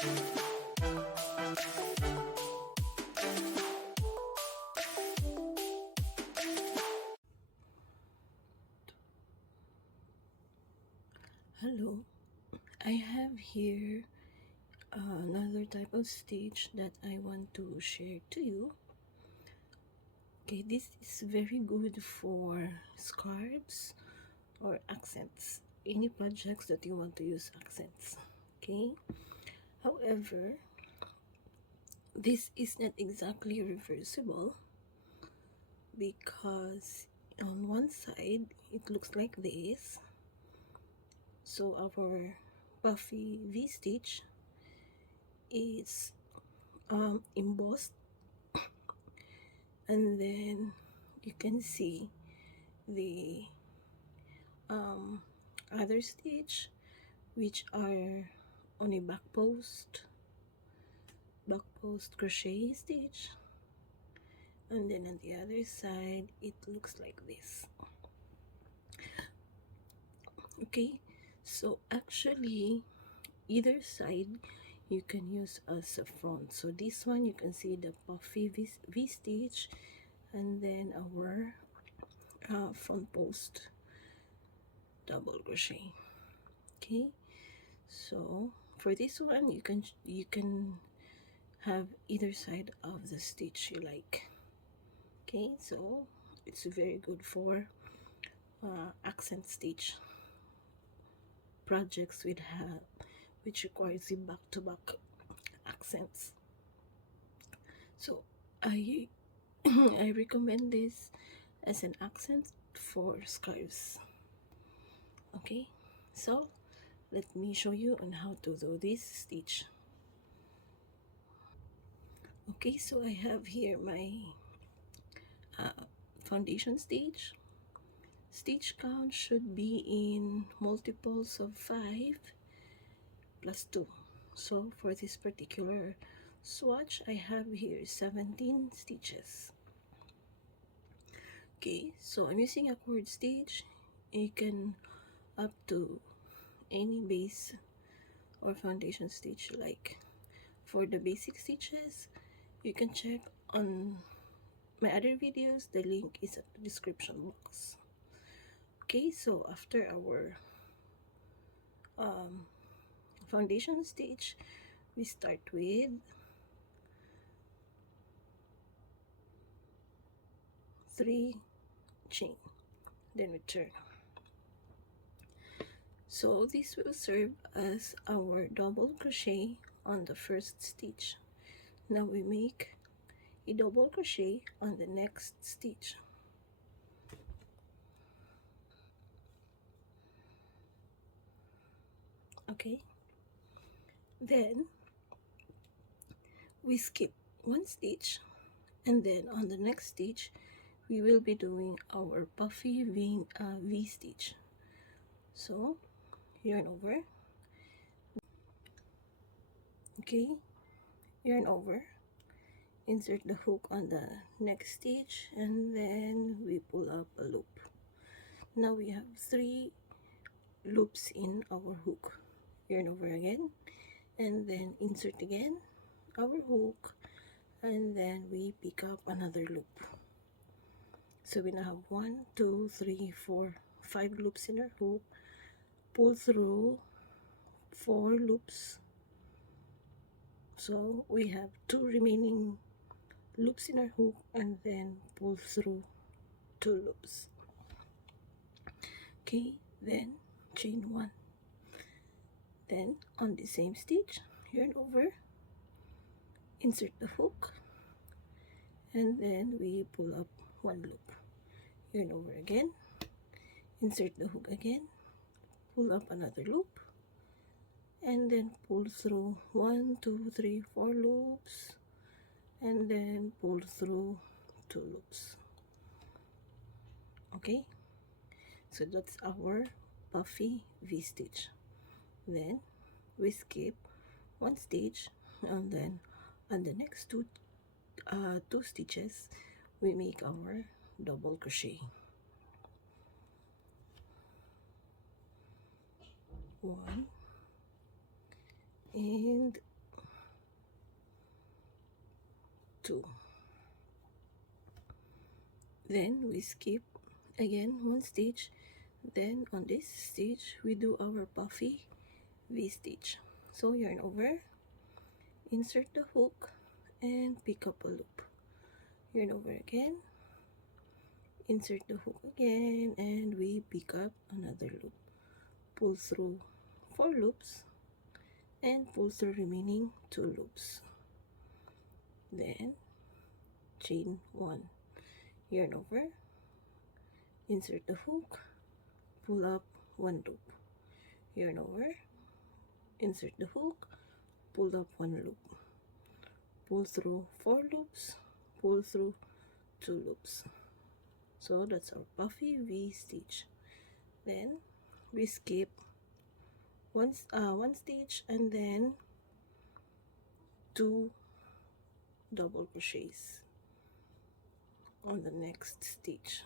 Hello, I have here another type of stitch that I want to share to you. Okay, this is very good for scarves or accents, any projects that you want to use accents. Okay, however, this is not exactly reversible because on one side it looks like this. So our puffy V-stitch is embossed, and then you can see the other stitch which are on a back post crochet stitch, and then on the other side it looks like this. Okay, so actually either side you can use as a front. So this one you can see the puffy V stitch, and then our front post double crochet. Okay, so for this one you can have either side of the stitch you like. Okay, so it's very good for accent stitch projects which requires the back-to-back accents. So I I recommend this as an accent for scarves. Okay, so let me show you on how to do this stitch. Okay, so I have here my foundation stitch. Stitch count should be in multiples of 5 plus 2. So for this particular swatch, I have here 17 stitches. Okay, so I'm using a cord stitch. You can up to any base or foundation stitch you like. For the basic stitches, you can check on my other videos. The link is at the description box. Okay, so after our foundation stitch, we start with 3 chain, then we turn. So this will serve as our double crochet on the first stitch. Now we make a double crochet on the next stitch. Okay, then we skip one stitch, and then on the next stitch we will be doing our puffy V stitch. So yarn over, okay, yarn over, insert the hook on the next stitch, and then we pull up a loop. Now we have 3 loops in our hook. Yarn over again, and then insert again our hook, and then we pick up another loop. So we now have 1, 2, 3, 4, 5 loops in our hook. Pull through 4 loops, so we have 2 remaining loops in our hook, and then pull through 2 loops. Okay, then chain 1, then on the same stitch yarn over, insert the hook, and then we pull up 1 loop, yarn over again, insert the hook again, pull up another loop, and then pull through 1, 2, 3, 4 loops, and then pull through 2 loops. Okay, so that's our puffy V stitch. Then we skip 1 stitch, and then on the next two stitches we make our double crochet. 1 and 2. Then we skip again one stitch. Then on this stitch we do our puffy V-stitch. So yarn over, insert the hook, and pick up a loop. Yarn over again, insert the hook again, and we pick up another loop. Pull through 4 loops and pull through remaining 2 loops. Then chain 1, yarn over, insert the hook, pull up 1 loop, yarn over, insert the hook, pull up 1 loop, pull through 4 loops, pull through 2 loops. So that's our puffy V-stitch. Then we skip one stitch and then 2 double crochets on the next stitch.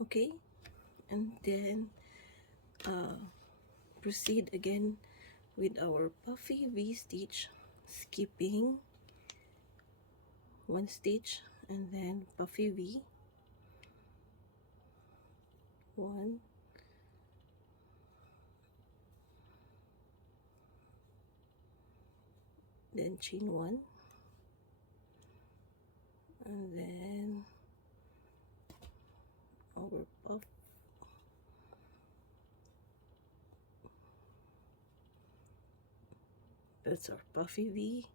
Okay, and then proceed again with our puffy V-stitch, skipping 1 stitch and then puffy V, 1, then chain 1, and then our puff, that's our puffy V.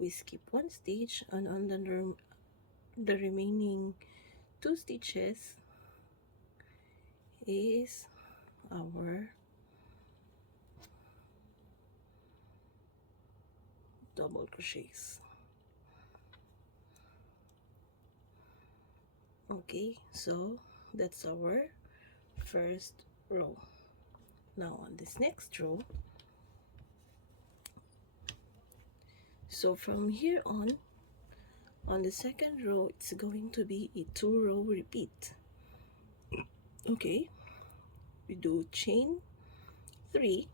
We skip 1 stitch, and on the remaining 2 stitches is our double crochets. Okay, so that's our first row. Now on this next row, so from here on the second row, it's going to be a 2-row repeat. Okay, we do chain 3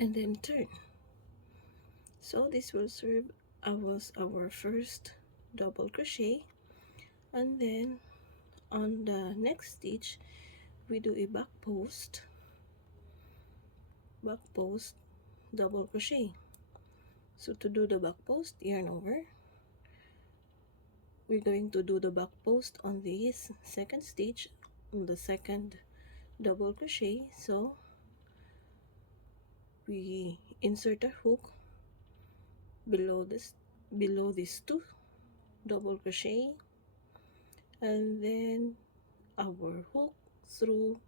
and then turn. So this will serve as our first double crochet, and then on the next stitch we do a back post, double crochet. So to do the back post, yarn over, we're going to do the back post on this second stitch, on the second double crochet. So we insert a hook below these 2 double crochet, and then our hook through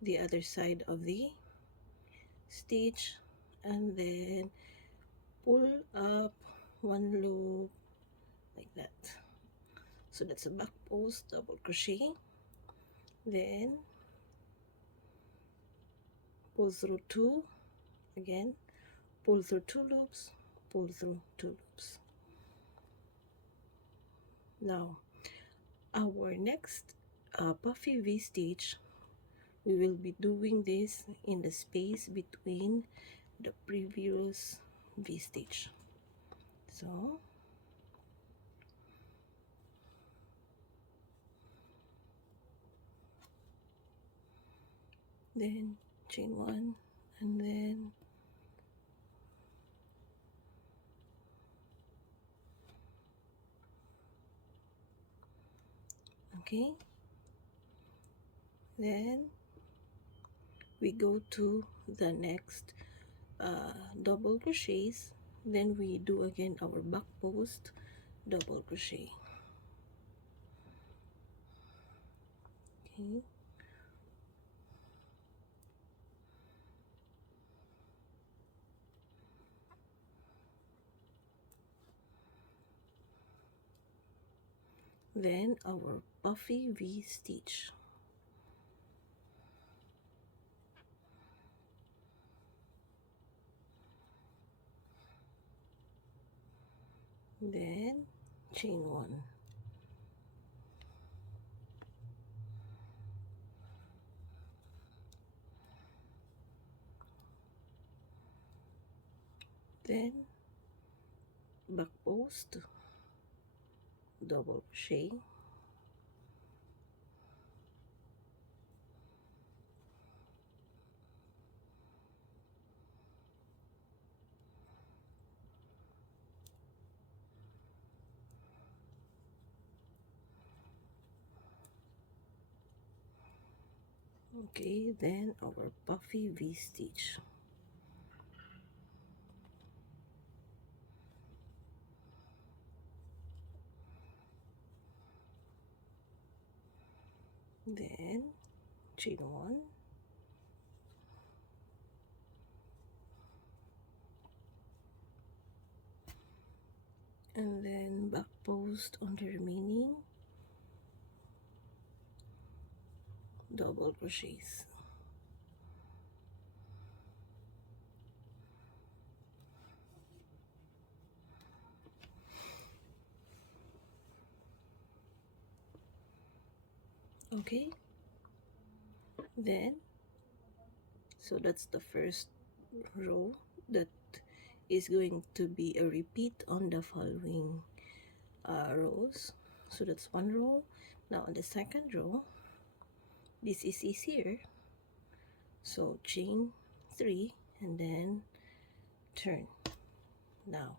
the other side of the stitch, and then pull up 1 loop like that. So that's a back post double crochet. Then pull through 2 again, pull through 2 loops, pull through 2 loops. Now our next puffy V stitch, we will be doing this in the space between the previous V stitch. So then chain 1, and then okay, then we go to the next double crochets, then we do again our back post double crochet. Okay, then our puffy V stitch. Then chain 1, then back post, double crochet, okay, then our puffy V stitch. Then chain 1, and then back post on the remaining double crochets. Okay, then so that's the first row that is going to be a repeat on the following rows. So that's one row. Now on the second row, this is easier, so chain 3 and then turn. Now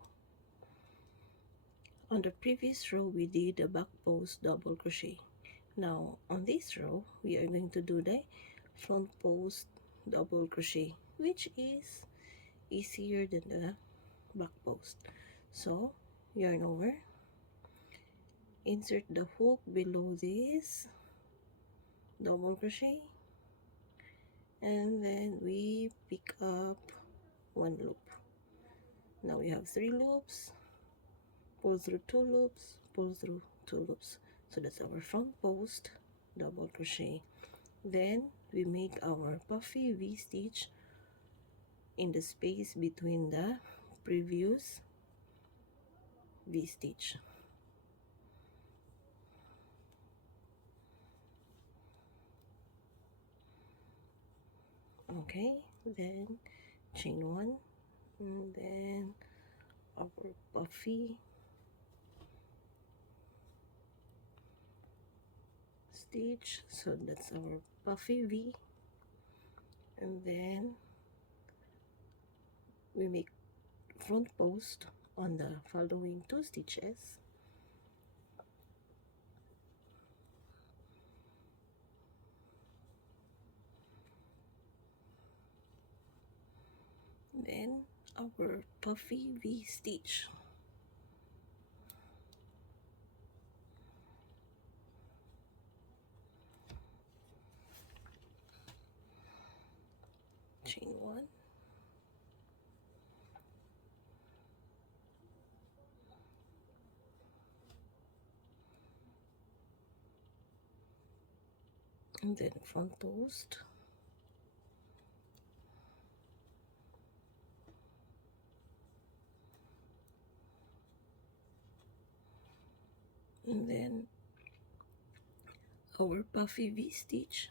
on the previous row we did the back post double crochet. Now on this row we are going to do the front post double crochet, which is easier than the back post. So yarn over, insert the hook below this double crochet, and then we pick up one loop. Now we have 3 loops, pull through 2 loops, pull through 2 loops. So that's our front post double crochet. Then we make our puffy V stitch in the space between the previous V stitch. Okay, then chain 1, and then our puffy stitch, so that's our puffy V, and then we make front post on the following 2 stitches. Then our puffy V stitch. Chain 1, and then front post, and then our puffy V stitch,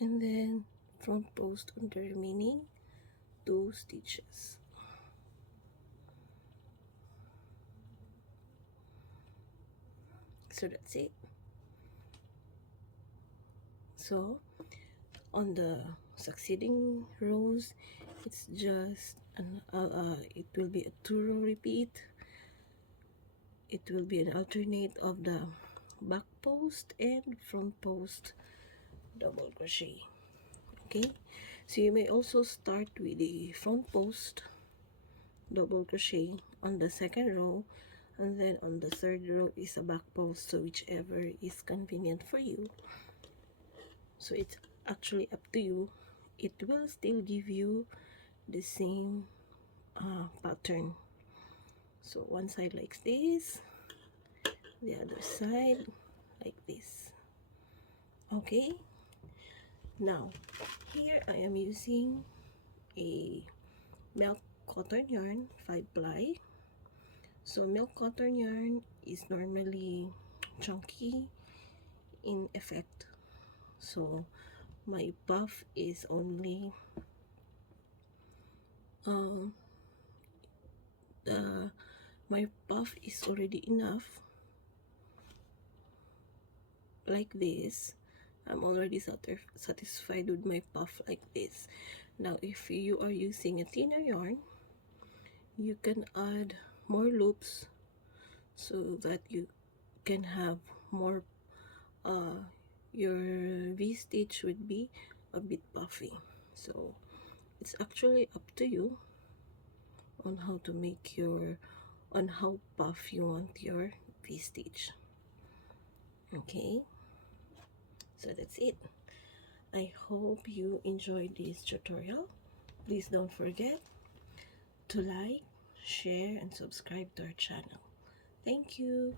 and then front post on the remaining 2 stitches. So that's it. So on the succeeding rows, it's just it will be a 2-row repeat. It will be an alternate of the back post and front post double crochet. Okay, so you may also start with the front post double crochet on the second row, and then on the third row is a back post, so whichever is convenient for you. So it's actually up to you. It will still give you the same pattern. So one side like this, the other side like this. Okay, Now, here I am using a milk cotton yarn 5 ply. So milk cotton yarn is normally chunky in effect. So my puff is only um my puff is already enough like this. I'm already satisfied with my puff like this. Now if you are using a thinner yarn, you can add more loops so that you can have more your V-stitch would be a bit puffy. So it's actually up to you on how to make your on how puff you want your V-stitch. Okay, so that's it. I hope you enjoyed this tutorial. Please don't forget to like, share, and subscribe to our channel. Thank you.